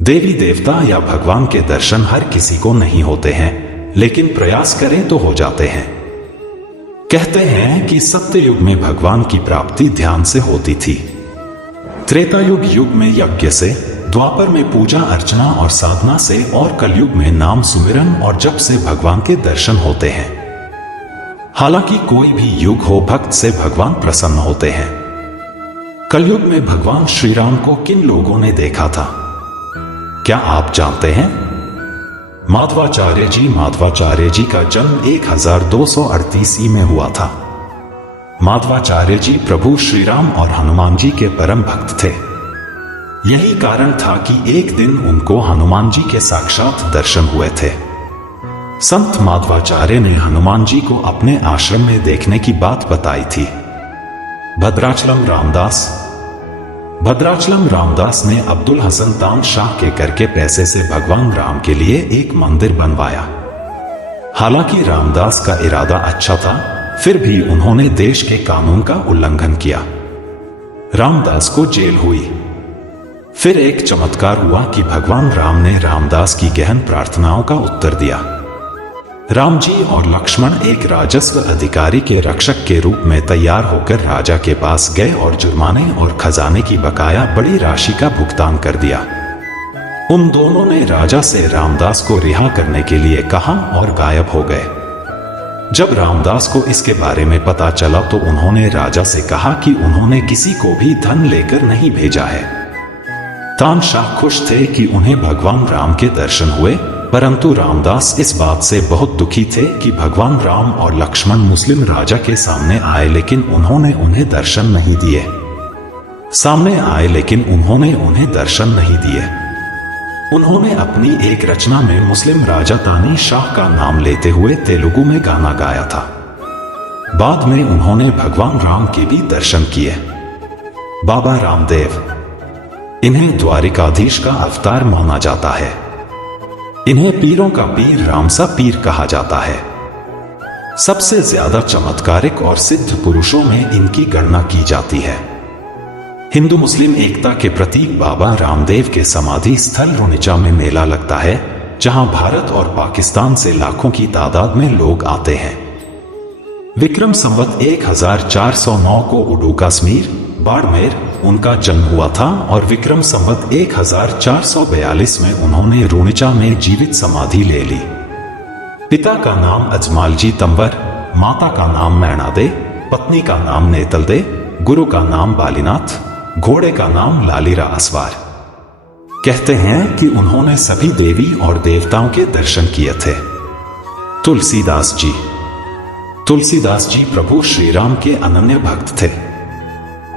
देवी देवता या भगवान के दर्शन हर किसी को नहीं होते हैं, लेकिन प्रयास करें तो हो जाते हैं। कहते हैं कि सत्य युग में भगवान की प्राप्ति ध्यान से होती थी, त्रेता युग में यज्ञ से, द्वापर में पूजा अर्चना और साधना से, और कलयुग में नाम सुमिरन और जप से भगवान के दर्शन होते हैं। हालांकि कोई भी युग हो, भक्त से भगवान प्रसन्न होते हैं। कलयुग में भगवान श्री राम को किन लोगों ने देखा था, क्या आप जानते हैं? माधवाचार्य जी का जन्म 1238 में हुआ था। माधवाचार्य जी प्रभु श्री राम और हनुमान जी के परम भक्त थे। यही कारण था कि एक दिन उनको हनुमान जी के साक्षात दर्शन हुए थे। संत माधवाचार्य ने हनुमान जी को अपने आश्रम में देखने की बात बताई थी। भद्राचलम रामदास ने अब्दुल हसन तान शाह के कर के पैसे से भगवान राम के लिए एक मंदिर बनवाया। हालांकि रामदास का इरादा अच्छा था, फिर भी उन्होंने देश के कानून का उल्लंघन किया। रामदास को जेल हुई। फिर एक चमत्कार हुआ कि भगवान राम ने रामदास की गहन प्रार्थनाओं का उत्तर दिया। राम जी और लक्ष्मण एक राजस्व अधिकारी के रक्षक के रूप में तैयार होकर राजा के पास गए और जुर्माने और खजाने की बकाया बड़ी राशि का भुगतान कर दिया। उन दोनों ने राजा से रामदास को रिहा करने के लिए कहा और गायब हो गए। जब रामदास को इसके बारे में पता चला तो उन्होंने राजा से कहा कि उन्होंने किसी को भी धन लेकर नहीं भेजा है। तानशाह खुश थे कि उन्हें भगवान राम के दर्शन हुए, परंतु रामदास इस बात से बहुत दुखी थे कि भगवान राम और लक्ष्मण मुस्लिम राजा के सामने आए, लेकिन उन्होंने उन्हें दर्शन नहीं दिए। उन्होंने अपनी एक रचना में मुस्लिम राजा तानी शाह का नाम लेते हुए तेलुगु में गाना गाया था। बाद में उन्होंने भगवान राम के भी दर्शन किए। बाबा रामदेव, इन्हें द्वारिकाधीश का अवतार माना जाता है। इन्हें पीरों का पीर, रामसा पीर कहा जाता है। सबसे ज्यादा चमत्कारिक और सिद्ध पुरुषों में इनकी गणना की जाती है। हिंदू मुस्लिम एकता के प्रतीक बाबा रामदेव के समाधि स्थल रुनिचा में मेला लगता है, जहां भारत और पाकिस्तान से लाखों की तादाद में लोग आते हैं। विक्रम संवत 1409 को उडू कश्मीर, बाड़मेर उनका जन्म हुआ था और विक्रम संवत 1442 में उन्होंने रुनिचा में जीवित समाधि ले ली। पिता का नाम अजमालजी तंवर, माता का नाम मैणादे, पत्नी का नाम नेतलदे, गुरु का नाम बालीनाथ, घोड़े का नाम लालीरा असवार। कहते हैं कि उन्होंने सभी देवी और देवताओं के दर्शन किए थे। तुलसीदास जी प्रभु श्री राम के अनन्य भक्त थे।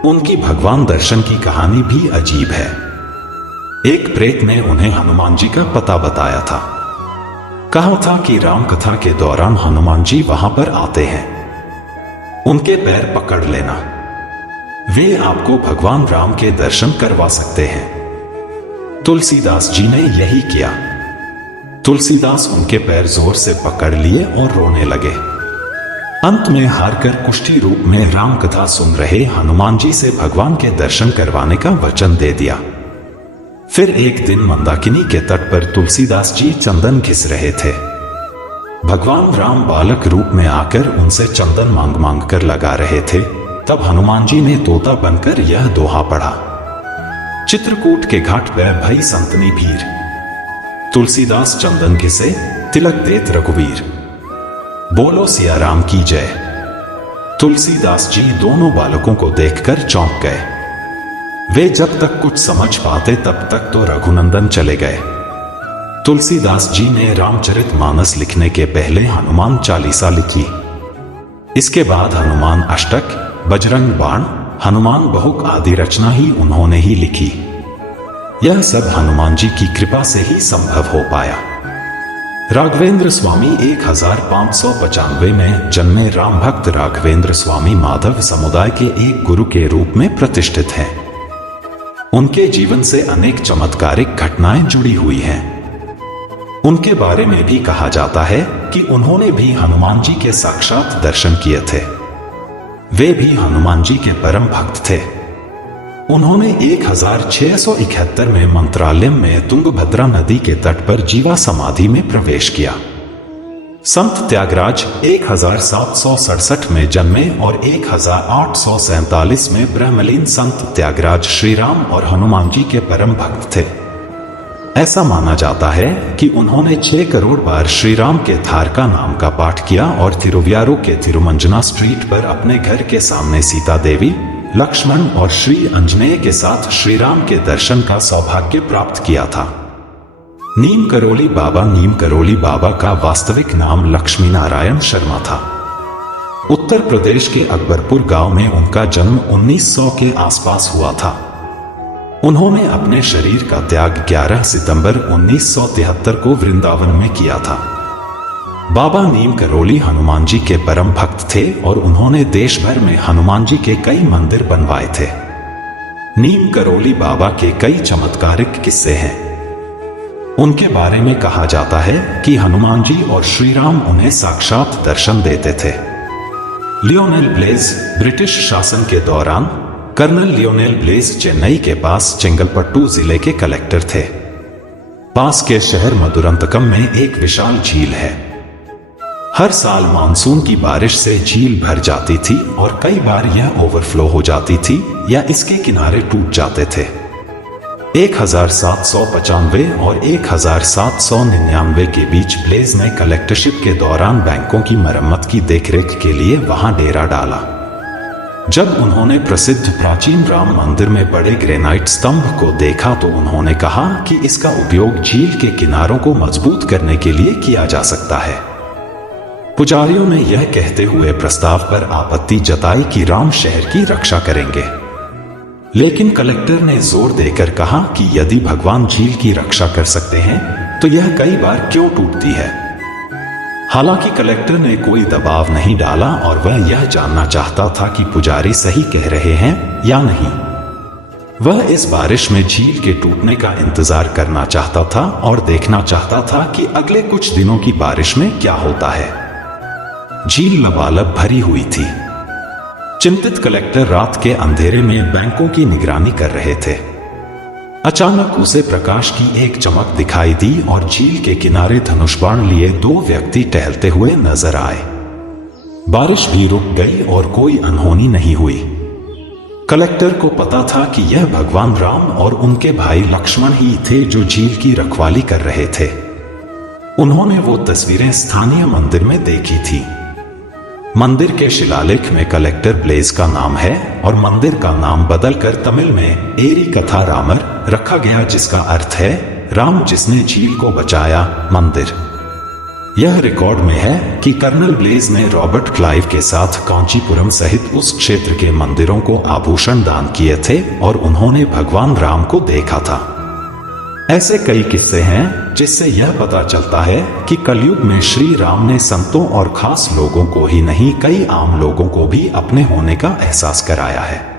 उनकी भगवान दर्शन की कहानी भी अजीब है। एक प्रेत ने उन्हें हनुमान जी का पता बताया था। कहा था कि राम कथा के दौरान हनुमान जी वहां पर आते हैं, उनके पैर पकड़ लेना, वे आपको भगवान राम के दर्शन करवा सकते हैं। तुलसीदास जी ने यही किया। तुलसीदास उनके पैर जोर से पकड़ लिए और रोने लगे। अंत में हारकर कुष्ठी रूप में राम कथा सुन रहे हनुमान जी से भगवान के दर्शन करवाने का वचन दे दिया। फिर एक दिन मंदाकिनी के तट पर तुलसीदास जी चंदन घिस रहे थे। भगवान राम बालक रूप में आकर उनसे चंदन मांग मांग कर लगा रहे थे। तब हनुमान जी ने तोता बनकर यह दोहा पढ़ा, चित्रकूट के घाट पे भई संतनी भीर, तुलसीदास चंदन घिसे तिलक देत रघुवीर, बोलो सिया राम की जय। तुलसीदास जी दोनों बालकों को देखकर चौंक गए। वे जब तक कुछ समझ पाते तब तक तो रघुनंदन चले गए। तुलसीदास जी ने रामचरितमानस लिखने के पहले हनुमान चालीसा लिखी। इसके बाद हनुमान अष्टक, बजरंग बाण, हनुमान बहुक आदि रचना ही उन्होंने ही लिखी। यह सब हनुमान जी की कृपा से ही संभव हो पाया। राघवेंद्र स्वामी 1595 में जन्मे राम भक्त राघवेंद्र स्वामी माधव समुदाय के एक गुरु के रूप में प्रतिष्ठित हैं। उनके जीवन से अनेक चमत्कारिक घटनाएं जुड़ी हुई हैं। उनके बारे में भी कहा जाता है कि उन्होंने भी हनुमान जी के साक्षात दर्शन किए थे। वे भी हनुमान जी के परम भक्त थे। उन्होंने 1671 में मंत्रालय में तुंगभद्रा नदी के तट पर जीवा समाधि में प्रवेश किया। संत त्यागराज 1767 में जन्मे और 1847 में ब्रह्मलीन संत त्यागराज श्रीराम और हनुमान जी के परम भक्त थे। ऐसा माना जाता है कि उन्होंने 6 करोड़ बार श्रीराम के थारका नाम का पाठ किया और तिरुवियारू के तिरुमंजना स्ट्रीट पर अपने घर के सामने सीता देवी, लक्ष्मण और श्री अंजनेय के साथ श्रीराम के दर्शन का सौभाग्य प्राप्त किया था। नीम करोली बाबा का वास्तविक नाम लक्ष्मी नारायण शर्मा था। उत्तर प्रदेश के अकबरपुर गांव में उनका जन्म 1900 के आसपास हुआ था। उन्होंने अपने शरीर का त्याग 11 सितंबर 1973 को वृंदावन में किया था। बाबा नीम करोली हनुमान जी के परम भक्त थे और उन्होंने देश भर में हनुमान जी के कई मंदिर बनवाए थे। नीम करोली बाबा के कई चमत्कारिक किस्से हैं। उनके बारे में कहा जाता है कि हनुमान जी और श्रीराम उन्हें साक्षात दर्शन देते थे। लियोनेल ब्लेज ब्रिटिश शासन के दौरान कर्नल लियोनेल ब्लेज चेन्नई के पास चेंगलपट्टू जिले के कलेक्टर थे। पास के शहर मदुरंतकम में एक विशाल झील है। हर साल मानसून की बारिश से झील भर जाती थी और कई बार यह ओवरफ्लो हो जाती थी या इसके किनारे टूट जाते थे। 1795 और 1799 के बीच ब्लेज ने कलेक्टरशिप के दौरान बैंकों की मरम्मत की देखरेख के लिए वहां डेरा डाला। जब उन्होंने प्रसिद्ध प्राचीन राम मंदिर में बड़े ग्रेनाइट स्तंभ को देखा तो उन्होंने कहा कि इसका उपयोग झील के किनारों को मजबूत करने के लिए किया जा सकता है। पुजारियों ने यह कहते हुए प्रस्ताव पर आपत्ति जताई कि राम शहर की रक्षा करेंगे, लेकिन कलेक्टर ने जोर देकर कहा कि यदि भगवान झील की रक्षा कर सकते हैं तो यह कई बार क्यों टूटती है। हालांकि कलेक्टर ने कोई दबाव नहीं डाला और वह यह जानना चाहता था कि पुजारी सही कह रहे हैं या नहीं। वह इस बारिश में झील के टूटने का इंतजार करना चाहता था और देखना चाहता था कि अगले कुछ दिनों की बारिश में क्या होता है। झील लबालब भरी हुई थी। चिंतित कलेक्टर रात के अंधेरे में बैंकों की निगरानी कर रहे थे। अचानक उसे प्रकाश की एक चमक दिखाई दी और झील के किनारे धनुष बाण लिए 2 व्यक्ति टहलते हुए नजर आए। बारिश भी रुक गई और कोई अनहोनी नहीं हुई। कलेक्टर को पता था कि यह भगवान राम और उनके भाई लक्ष्मण ही थे जो झील की रखवाली कर रहे थे। उन्होंने वो तस्वीरें स्थानीय मंदिर में देखी थी। मंदिर के शिलालेख में कलेक्टर ब्लेज का नाम है और मंदिर का नाम बदलकर तमिल में एरी कथा रामर रखा गया, जिसका अर्थ है राम जिसने झील को बचाया मंदिर। यह रिकॉर्ड में है कि कर्नल ब्लेज ने रॉबर्ट क्लाइव के साथ कांचीपुरम सहित उस क्षेत्र के मंदिरों को आभूषण दान किए थे और उन्होंने भगवान राम को देखा था। ऐसे कई किस्से हैं जिससे यह पता चलता है कि कलयुग में श्री राम ने संतों और खास लोगों को ही नहीं, कई आम लोगों को भी अपने होने का एहसास कराया है।